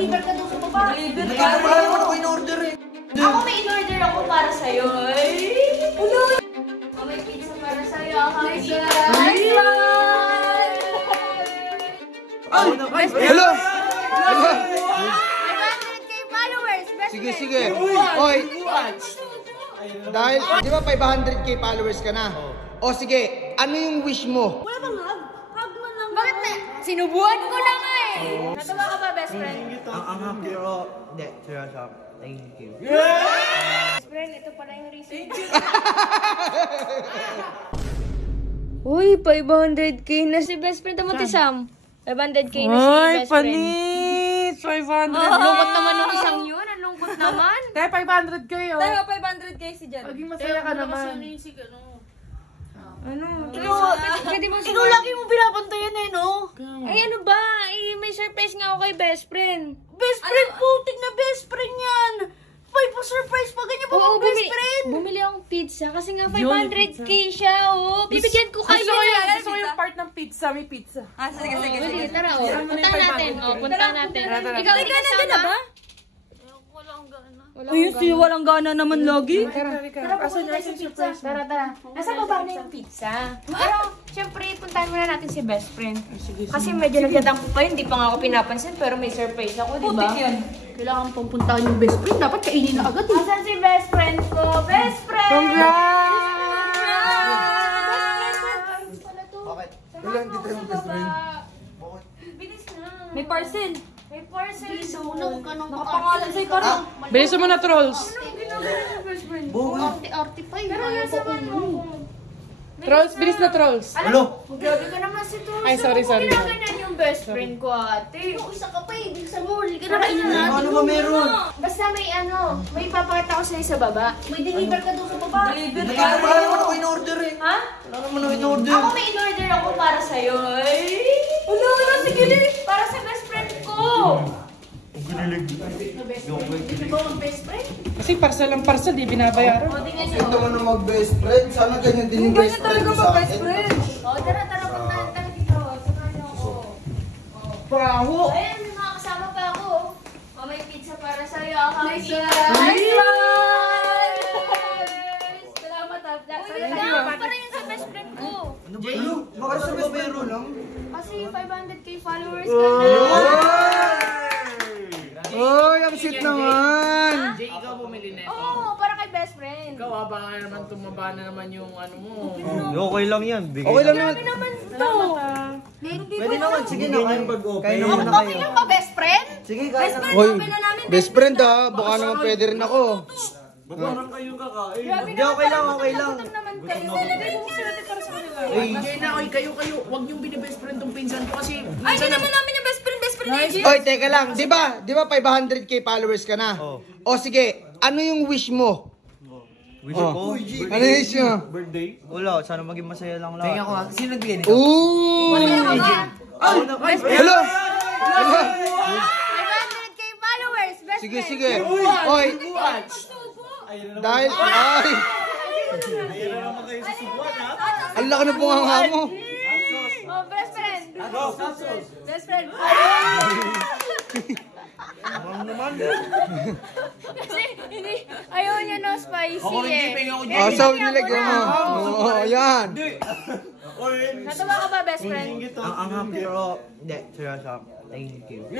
deliver ka doon sa baba. Hindi ka pala naman ako in-order eh. Ako may in-order ako para sa'yo. Ay! Ulo! May pizza para sa'yo. Hi, sir! Hi, sir! Hello! 500k followers! Best Sige, friend. sige. Oy, dahil, di ba 500k followers ka na? O sige, ano yung wish mo? Wala bang hug? Hug man lang. Bakit na? Sinubuhan ko na nga eh. Natawa ka ba, best friend? Ang happy pero, hindi, seryoso. Thank you. Best friend, ito pala yung reason. Uy, 500k na si best friend mo, Sam. 500k na si best friend. Panis! 500 Ang lungkot naman nung isang yun. Ang lungkot naman. Tayo 500 kayo. Tayo, 500k si Jan. Maging masaya ka naman. Ano? Pwede mo Ikaw lagi mo binabantayan eh, no? Ay, ano ba? Eh, may surprise nga ako kay best friend. Best friend, putik na best friend yan! May pa-surprise pa, ganyan pa mga best friend! Bumili akong pizza kasi nga 500k siya, oh. Bibigyan ko kayo. Gusto ko yung part ng pizza, may pizza. Sige, tara, oh. Puntahan natin. Puntahan natin. Ikaw, nandiyan na ba? Ayun, siya walang gana naman lagi. Tara, pupunta tayo sa pizza. Tara. Nasa baba na yung pizza. Pero, syempre, puntahan muna natin si best friend. Kasi medyo nagdadampo pa yun. Hindi pa nga ako pinapansin, pero may surprise ako, di ba? Putik yan. Kailangan pang puntahan yung best friend. Dapat kainin na agad. Asan si best friend ko? Best friend! Bakit? Wala, hindi tayo best friend. Bilis na. May parcel. May parcel Huwag ka nang Nakapangalan sa'yo, parang. Bilisan mo na, trolls. Arte-arte pa yun. Pero nasa mo. Trolls, bilis na, trolls. Hello? Grabe ka naman si Tulsa. Ay, sorry. Ginaganan yung best friend ko, ate. Ikaw isa ka pa eh. Bigsa mo, hindi ka na kainin natin. Ano ba meron? Basta may papakita ko sa'yo sa baba. May deliver ka doon sa baba. Hindi ka pala naman ako in-order eh. Ha? Wala naman ako in-order. Ako may in-order ako para sa'yo. Ay! Wala, sige. Para sa best friend ko. Hindi ba mag-best friend? Kasi parcel lang parcel, di binabayaran. O, tingnan nyo. Ito man ang mag-best friend. Sana ganyan din yung best friend ko sa akin. O, tara, puntahan tayo dito. Samahan niyo ako. Baho! Ayan, may mga kasama pa ako. O, may pizza para sa'yo. Hi, sir! Hi, sir! Salamat, ha. Para yun sa best friend ko. Ano ba yun? Baka sa best friend ko lang. Kasi 500k followers ka na. Oy, ang sweet naman! Jay, ikaw bumili na ito. Oo, para kay best friend. Ikaw baka naman tumaba na naman yung ano mo. Okay lang yan. Bigay Okay lang naman. Grabe naman to. Pwede naman. Sige na. Kain na muna Okay kayo. lang ba, best friend? Sige, kain na. Oy, namin Best friend ha. Baka naman pwede rin ako. Parang kayong kakain. Grabe Hindi, okay lang, okay lang. Gutom naman kayo. Ay, Jay na, oy, kayo. Huwag yung binibest friend tong pinsan ko kasi Ay, hindi naman namin yung best friend niya. Oy, teka lang. Di ba 500k followers ka na? O sige, ano yung wish mo? Wish ko? Ano yung wish mo? Birthday? Wala, sana maging masaya lang lahat. Tingnan ko ha. Sino nagbigay nito? Ooh! Hello! 500k followers, best Sige, friend. sige. Oy, dahil, ay, ang laki na bunganga mo. Oh, best friend. Best friend. Kasi hindi, ayaw niya no spicy eh. Oh, so nilagyan mo. Oo, yan. Natawa ka ba, best friend? Ang happy pero, hindi, seryoso. Thank you.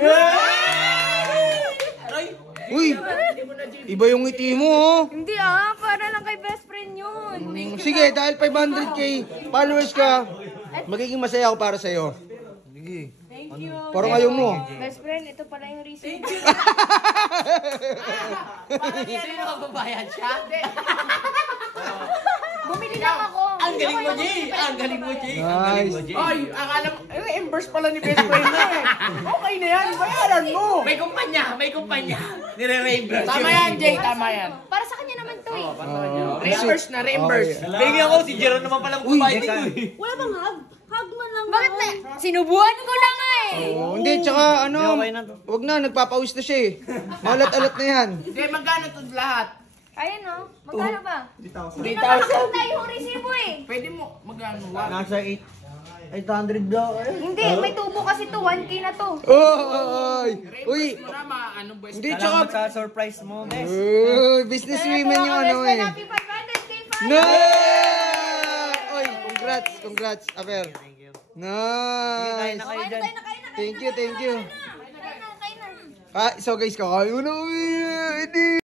Uy, iba yung ngiti mo, oh. Hindi para lang kay best friend yun. Sige, dahil 500k followers ka, magiging masaya ako para sa'yo. Sige. Parang ayaw mo. Best friend, ito pala yung reason. Sino ka babayad siya? Bumili lang ako. Ang galing mo, Jay! Ang galing mo, Jay! Nice. Ay, akala mo, reimburse pala ni best friend na eh. Okay na yan, bayaran mo! May kumpanya. Nire-reimburse. Tama yan, Jay, tama yan. Para sa kanya naman to eh. Reimburse na, reimburse. Bigyan ko, si Jeron naman palang kumain dito eh. Wala bang hug? Hug man lang. Bakit na? Sinubuhan ko na nga eh. Oh, hindi, tsaka ano, Okay na to. wag na, nagpapawis na siya eh. Malat-alat na yan. Hindi, magkano to lahat? Ayan no, magkano ba? 3,000. Nakakasal tayo yung resibo eh. Pwede mo, magkano? Nasa 800 daw eh. Hindi, may tubo kasi kasi to, 1K na to. Oy! Uy! Hindi, Salamat tsaka... sa surprise mo, bes. Uy, business women yung ano eh. Happy 500K followers! No! Oy, congrats, Aper. Kain Nice. na kayo dyan. Thank you. Kain na. So guys, kakain mo na. Hindi.